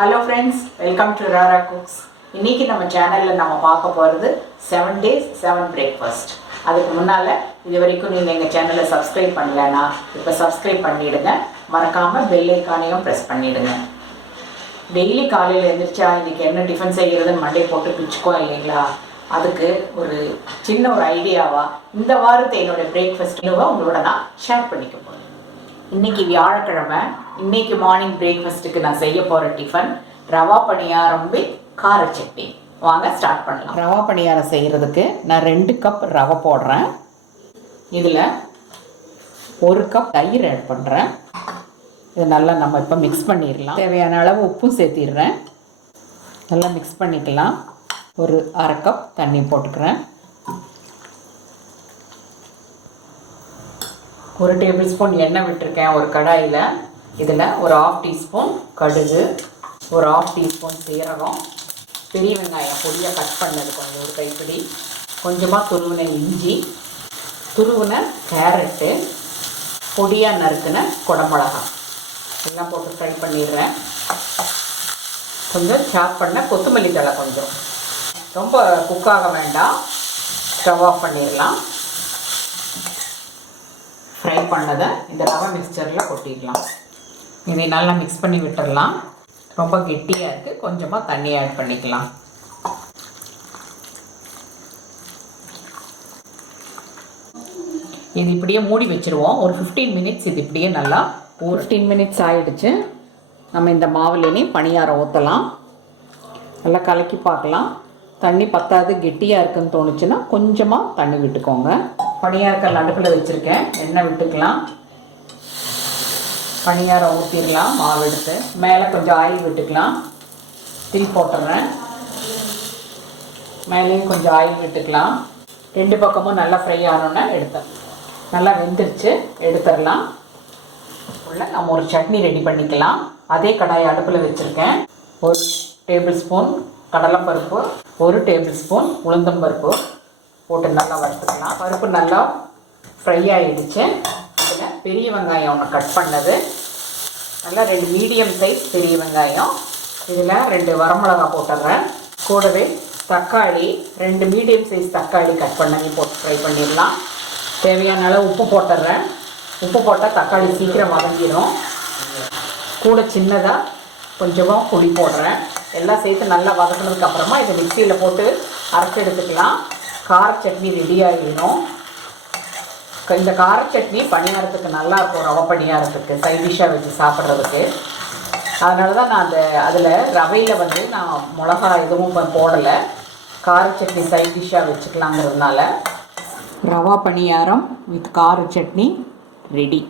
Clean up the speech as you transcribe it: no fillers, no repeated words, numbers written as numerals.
Hello friends, welcome to Rava Cooks. இன்னைக்கு நம்ம சேனல்ல நம்ம பார்க்க போறது 7 days 7 breakfast. அதுக்கு முன்னால இதுவரைக்கும் நீங்க எங்க சேனலை சப்ஸ்கிரைப் பண்ணலனா இப்ப சப்ஸ்கிரைப் பண்ணிடுங்க. மறக்காம பெல் ஐகானையும் பிரஸ் பண்ணிடுங்க. டெய்லி காலையில எந்திரச்சா இன்னைக்கு என்ன டிஃபன் செய்யறதுன்னு மண்டே போட்டு பிச்சுக்கோ இல்லைங்களா? அதுக்கு ஒரு சின்ன ஒரு ஐடியாவா இந்த வாரத்தை என்னோட பிரேக்ஃபாஸ்ட்ல உங்களோட நான் ஷேர் பண்ணிக்க போறேன். இன்னைக்கு வியாழக்கிழமை, இன்னைக்கு மார்னிங் பிரேக்ஃபாஸ்ட்டுக்கு நான் செய்ய போகிற டிஃபன் ரவா பனியாரம் வித் கார சட்னி. வாங்க ஸ்டார்ட் பண்ணலாம். ரவா பனியாரம் செய்கிறதுக்கு நான் 2 கப் ரவை போடுறேன். இதில் 1 கப் தயிர் ஆட் பண்ணுறேன். இது நல்லா நம்ம இப்போ மிக்ஸ் பண்ணிடலாம். தேவையான அளவு உப்பும் சேர்த்திடுறேன். நல்லா மிக்ஸ் பண்ணிக்கலாம். ஒரு 1/2 கப் தண்ணி போட்டுக்கிறேன். 1 டேபிள் ஸ்பூன் எண்ணெய் விட்டுருக்கேன் ஒரு கடாயில். இதில் ஒரு 1/2 டீஸ்பூன் கடுகு, ஒரு 1/2 டீஸ்பூன் சீரகம், பெரிய வெங்காயம் பொடியாக கட் பண்ணது கொஞ்சம் ஒரு கைப்பிடி, கொஞ்சமாக துருவின இஞ்சி, துருவின கேரட்டு, பொடியாக நறுக்கின குடமிளகா எல்லாம் போட்டு ஃப்ரை பண்ணிடுறேன். கொஞ்சம் சாப் பண்ண கொத்தமல்லி தழை கொஞ்சம், ரொம்ப குக்காக வேண்டாம், ஸ்டவ் ஆஃப் பண்ணிடலாம். ஃப்ரை பண்ணதை இந்த ரவை மிக்சரில் கொட்டிடலாம். இதை நல்லா மிக்ஸ் பண்ணி விட்டுடலாம். ரொம்ப கெட்டியாக இருக்குது, கொஞ்சமாக தண்ணி ஆட் பண்ணிக்கலாம். இது இப்படியே மூடி வச்சுருவோம். ஒரு 15 மினிட்ஸ் இது இப்படியே நல்லா 15 மினிட்ஸ் ஆகிடுச்சு. நம்ம இந்த மாவுலேனே பனியாரம் ஊற்றலாம். நல்லா கலக்கி பார்க்கலாம். தண்ணி பத்தாது, கெட்டியாக இருக்குன்னு தோணுச்சுன்னா கொஞ்சமாக தண்ணி விட்டுக்கோங்க. பனியாரக்கல் அடுப்பில் வச்சுருக்கேன். எண்ணெய் விட்டுக்கலாம். பனியாரம் ஊற்றிடலாம். மாவு எடுத்து மேலே கொஞ்சம் ஆயில் விட்டுக்கலாம். திரி போட்டுடுறேன். மேலேயும் கொஞ்சம் ஆயில் விட்டுக்கலாம். 2 பக்கமும் நல்லா ஃப்ரை ஆனோன்னா எடுத்தேன். நல்லா வெந்துருச்சு, எடுத்துடலாம். உள்ள நம்ம ஒரு சட்னி ரெடி பண்ணிக்கலாம். அதே கடாயை அடுப்பில் வச்சுருக்கேன். 1 டேபிள் ஸ்பூன் கடலைப்பருப்பு, 1 டேபிள் ஸ்பூன் உளுந்தம்பருப்பு போட்டு நல்லா வறுத்துக்கலாம். பருப்பு நல்லா ஃப்ரை ஆகிடுச்சு. இதில் பெரிய வெங்காயம் ஒன்று கட் பண்ணது, நல்லா 2 மீடியம் சைஸ் பெரிய வெங்காயம், இதில் 2 வரமிளகா போட்டுடுறேன். கூடவே தக்காளி 2 மீடியம் சைஸ் தக்காளி கட் பண்ணி போட்டு ஃப்ரை பண்ணிடலாம். தேவையான அளவு உப்பு போட்டுடுறேன். உப்பு போட்டால் தக்காளி சீக்கிரம் வதங்கிடும். கூட சின்னதாக கொஞ்சமாக பொடி போடுறேன். எல்லாம் சேர்த்து நல்லா வதக்கினதுக்கு அப்புறமா இதை மிக்சியில் போட்டு அரைச்சி எடுத்துக்கலாம். கார சட்னி ரெடி ஆகிடும். இந்த கார சட்னி பணியாரத்துக்கு நல்லாயிருக்கும். ரவை பணியாரத்துக்கு சைட் டிஷ்ஷாக வச்சு சாப்பிட்றதுக்கு. அதனால தான் நான் அதில் ரவையில் நான் மிளகா எதுவும் போடலை. கார சட்னி சைட் டிஷ்ஷாக வச்சுக்கலாங்கிறதுனால ரவா பணியாரம் வித் கார சட்னி ரெடி.